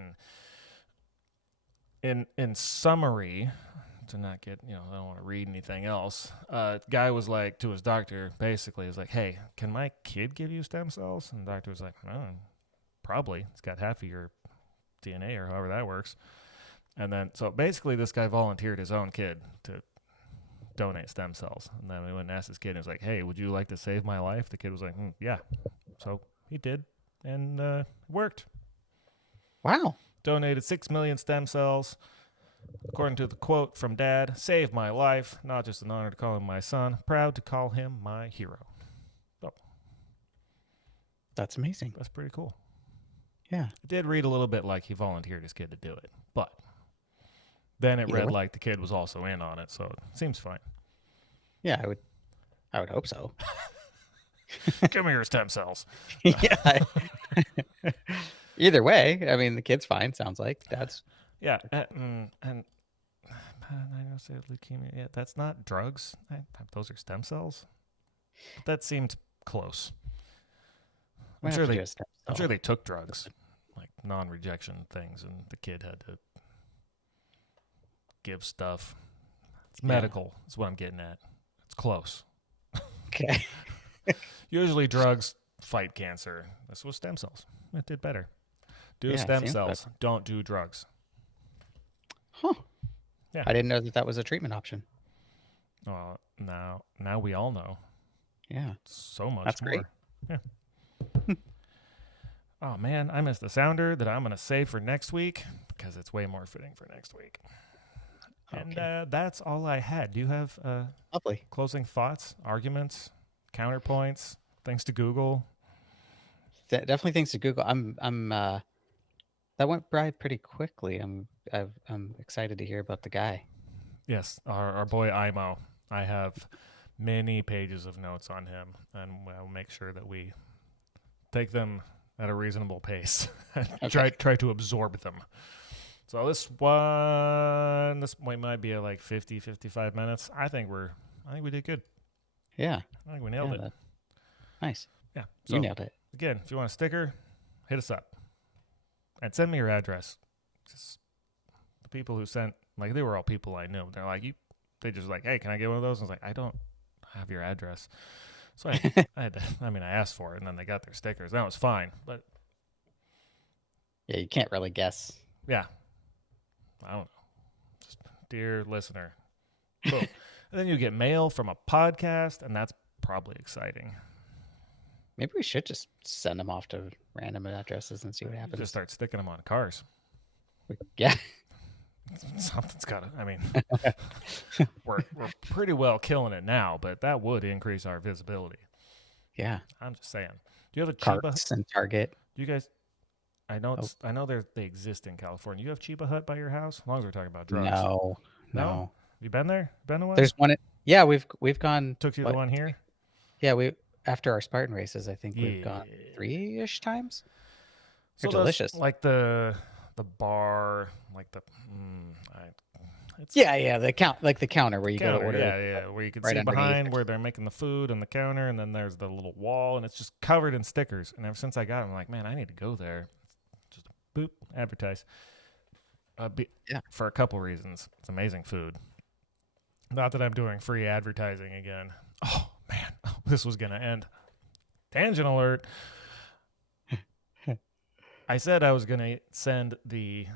And in summary, to not get, I don't want to read anything else. Guy was like, to his doctor, basically, he was like, hey, can my kid give you stem cells? And the doctor was like, probably. It's got half of your DNA or however that works. And then, so basically this guy volunteered his own kid to donate stem cells. And then we went and asked his kid, and he was like, hey, would you like to save my life? The kid was like, yeah. So he did, and it worked. Wow. Donated 6 million stem cells. According to the quote from Dad, saved my life. Not just an honor to call him my son. Proud to call him my hero. So, that's amazing. That's pretty cool. Yeah. It did read a little bit like he volunteered his kid to do it. But then it read like the kid was also in on it. So it seems fine. Yeah, I would hope so. Give me your stem cells. Yeah. Either way, I mean, the kid's fine, sounds like. Dad's... Yeah, and I don't say leukemia. Yeah, that's not drugs. Those are stem cells. That seemed close. I'm sure they took drugs, like non-rejection things, and the kid had to give stuff. It's medical. Is what I'm getting at. It's close. Okay. Usually drugs fight cancer. This was stem cells. It did better. Do stem cells. Better. Don't do drugs. Huh. Yeah. I didn't know that was a treatment option. Well, now we all know. Yeah. So much That's more. Great. Yeah. Oh, man, I missed the sounder that I'm going to save for next week because it's way more fitting for next week. Okay. And that's all I had. Do you have lovely closing thoughts, arguments, counterpoints, things to Google? Definitely things to Google. I'm that went by pretty quickly. I'm excited to hear about the guy. Yes, our boy Imo. I have many pages of notes on him, and we'll make sure that we take them at a reasonable pace. Okay. try to absorb them. So this might be at like 50, 55 minutes. I think we did good. Yeah. I think we nailed it. Nice. Yeah. So, you nailed it. Again, if you want a sticker, hit us up. And send me your address. Just the people who sent, like, they were all people I knew. They're like, they just like, hey, can I get one of those? I was like, I don't have your address. So I had to, I asked for it, and then they got their stickers. That was fine. But yeah, you can't really guess. Yeah. I don't know. Just, dear listener. Boom. And then you get mail from a podcast, and that's probably exciting. Maybe we should just send them off to random addresses and see what happens. Just start sticking them on cars. Yeah. Something's got to, we're pretty well killing it now, but that would increase our visibility. Yeah. I'm just saying. Do you have a Chiba? Carts and Target. Do you guys, I know Oh. I know they exist in California. You have Chiba Hut by your house? As long as we're talking about drugs. No, No? no. You been there? Been to one? There's one. Yeah, we've gone. Took you to what, the one here? Yeah, we after our Spartan races, I think we've gone Yeah. 3-ish times. So They're those- delicious. Like the bar, like the it's Yeah, the counter where you go to counter, order. yeah, where you can right see underneath behind it. where they're making the food and the counter, and then there's the little wall, and it's just covered in stickers. And ever since I got it, I'm like, man, I need to go there. Just boop, advertise. Yeah. For a couple reasons. It's amazing food. Not that I'm doing free advertising again. Oh man, this was gonna end. Tangent alert. I said I was gonna send the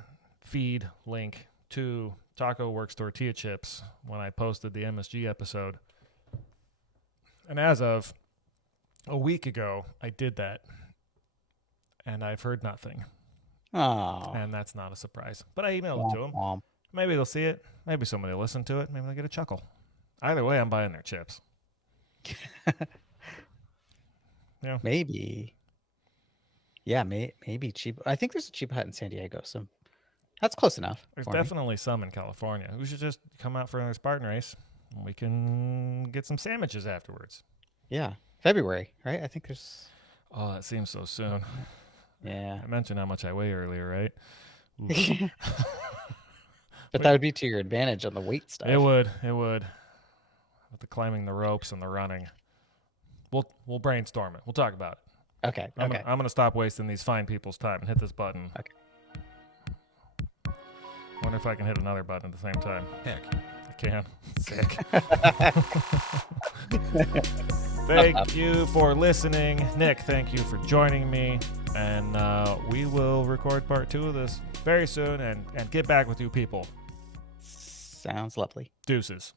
feed link to Taco Works tortilla chips when I posted the MSG episode. And as of a week ago, I did that. And I've heard nothing. Oh, And that's not a surprise. But I emailed it to them. womp. Maybe they'll see it. Maybe somebody will listen to it. Maybe they'll get a chuckle. Either way, I'm buying their chips. Yeah. Maybe. Yeah, maybe cheap. I think there's a Cheap Hut in San Diego, so that's close enough. There's for me. definitely some in California. We should just come out for another Spartan race. And we can get some sandwiches afterwards. Yeah, February, right? I think there's. Oh, that seems so soon. Yeah, I mentioned how much I weigh earlier, right? Ooh. but that would be to your advantage on the weight stuff. It would. With the climbing the ropes and the running. We'll brainstorm it. We'll talk about it. Okay. I'm Okay. gonna stop wasting these fine people's time and hit this button. Okay. Wonder if I can hit another button at the same time. Heck. I can. Sick. Thank you for listening. Nick, thank you for joining me. And we will record part 2 of this very soon and get back with you people. Sounds lovely. Deuces.